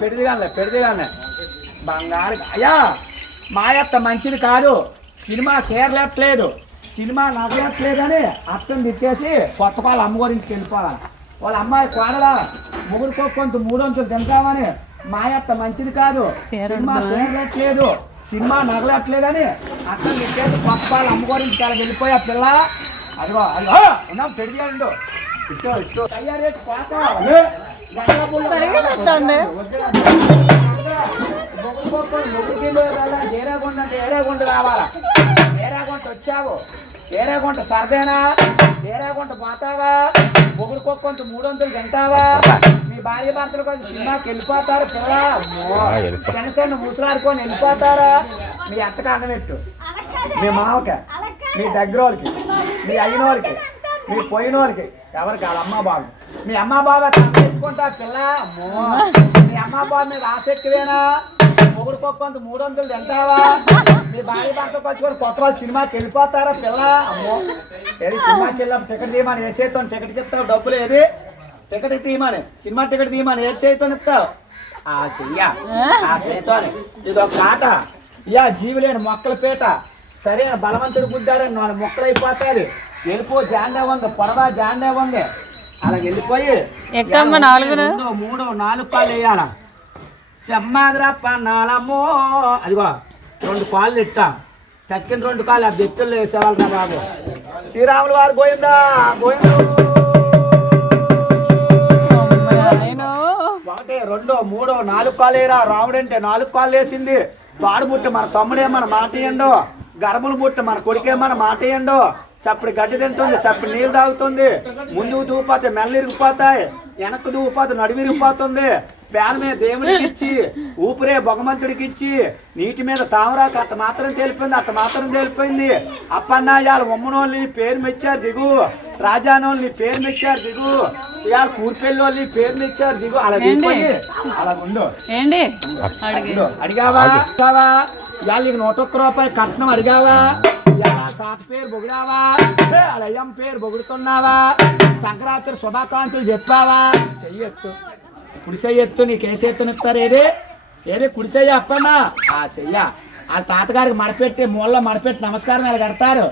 పెడిదిగానే పెడిదిగానే బంగారు అయ్యా మాయత్త మంచిది కాదు. సినిమా చేరలేట్లేదు. సినిమా నవ్వట్లేదని అర్థం తిట్టేసి కొత్త వాళ్ళ అమ్మ గురించి వెళ్ళిపోవాలి. వాళ్ళ అమ్మాయి కోడలా ముగుడుకో కొంత మూడొంతులు తింటామని మాయత్త మంచిది కాదు. సినిమా చేరట్లేదు సినిమా నగలట్లేదని అర్థం తిట్టేసి కొత్త వాళ్ళ అమ్మ గురించి చాలా వెళ్ళిపోయా పిల్ల. అదిగో అదిగో ఉన్నాం పెడిగాడు ఇట్టో ఇట్టో అయ్యారే కోత ఏ, గంగాపుల్ల పరిగెత్తండి. ఏరాగుంట ఏరాగుంట రావాలా? ఏరాగుంట వచ్చావు ఏరాగుంట సర్దేనా? ఏరాగుంట పోతావా? మొగుడు కొంత మూడు వందలు తింటావా? భార్య భర్తలు కొంచెం సినిమాకి వెళ్ళిపోతారు పిల్ల. చిన్న చిన్న ముసలాడుకొని వెళ్ళిపోతారా? మీ అత్తకి అన్నం పెట్టు మీ మామకి మీ దగ్గర వాళ్ళకి మీ అయిన వాళ్ళకి మీ పోయిన వాళ్ళకి ఎవరికి? వాళ్ళ అమ్మ బాబు. మీ అమ్మ బాబు పెట్టుకుంటా పిల్ల. అమ్మో. మీ అమ్మ బాబు మీద ఆసక్తివేనా మొగుడు కొంత మూడు వందలు తింటావా? మీ భార్య భర్తకు వచ్చుకొని కొత్త వాళ్ళు సినిమాకి వెళ్ళిపోతారా పిల్ల? అమ్మో. ఏది సినిమాకి వెళ్ళాం టికెట్ తీయమని ఏ చేస్తాం టికెట్కి ఇస్తావు డబ్బులు ఏది? టికెట్ తీయమని సినిమా టికెట్ తీయమని ఏ చేతితో ఇస్తావు ఆ చెయ్య ఆ చేతితోనే. ఇది ఒక కాట యా జీవి లేని మొక్కల పీట. సరే బలవంతుడు గుద్దాడని నాలుగు మొక్కలు అయిపోతాయి. వెళ్ళిపో జాండే ఉంది పొడవా జాండే ఉంది. అలా వెళ్ళిపోయి? రెండో మూడో నాలుగు కాళ్ళు వేయాల? సెమ్మాదిరప్ప నాలమ్మో అదిగో రెండు కాళ్ళు ఇట్టా తక్కిన రెండు కాళ్ళు ఆ బెత్తుల్లో వేసేవాళ్ళరా బాబు. శ్రీరాములు వారు గోయిందా గోయిందా రెండో మూడో నాలుగు కాలేరా? రాముడంటే నాలుగు కాళ్ళు వేసింది. తాడు బుట్ట మన తమ్ముడే మన మాట ఏండో? గర్భలు బుట్ట మన కొడుకే మన మాట ఏండో? సప్పుడు గడ్డి తింటుంది సప్పుడు నీళ్ళు తాగుతుంది. ముందుకు దూపోతే మెల్ల ఇరిగిపోతాయి. వెనక్కు దూపోతే నడుము పేన మీద దేవుడికి ఇచ్చి ఊపిరే భగవంతుడికి ఇచ్చి నీటి మీద తామరాకు అట్ట మాత్రం తేలిపోయింది అట్ట మాత్రం తెలిపోయింది. అప్పన్న ఉమ్మనోళ్ళు నీ పేరు మెచ్చారు దిగు. రాజానోళ్ళని పేరు మెచ్చారు దిగు. దిగు అలా అలా ఉండు. ఏంటి? ఉండు. అడిగావా? అడిగావా? ఇవాళ నీకు నూట ఒక్క రూపాయి కట్నం అడిగావా? తాత పేరు బొగిడావా? పేరు బొగుడుతున్నావా? సంక్రాంతి శుభాకాంక్షలు చెప్పావా? చెయ్యొత్తు. కుడి చెయ్యొత్తు నీకు ఏ చేతునిస్తారు ఏది? ఏది? కుడి చెయ్యి అప్పన్నా ఆ చెయ్య. వాళ్ళ తాతగారికి మడపెట్టి మూలలో మడపెట్టి నమస్కారం ఇలా కడతారు?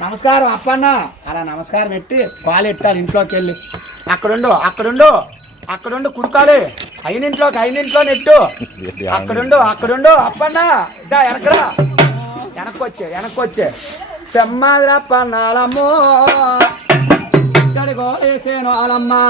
నమస్కారం అప్పన్న. అలా నమస్కారం పెట్టి కాలు ఎట్టారు ఇంట్లోకి వెళ్ళి అక్కడుండు అక్కడుండు అక్కడుండు కుడుకాలి. అయినింట్లోకి అయినింట్లో నెట్టు అక్కడుండు అక్కడుండు. అప్పన్న ఇదా వెనకరా వెనక్కొచ్చే వెనక్కొచ్చే. సెమ్మాదిరా పన్నాలమ్మో. ఇక్కడికో వేసేను అడుగులో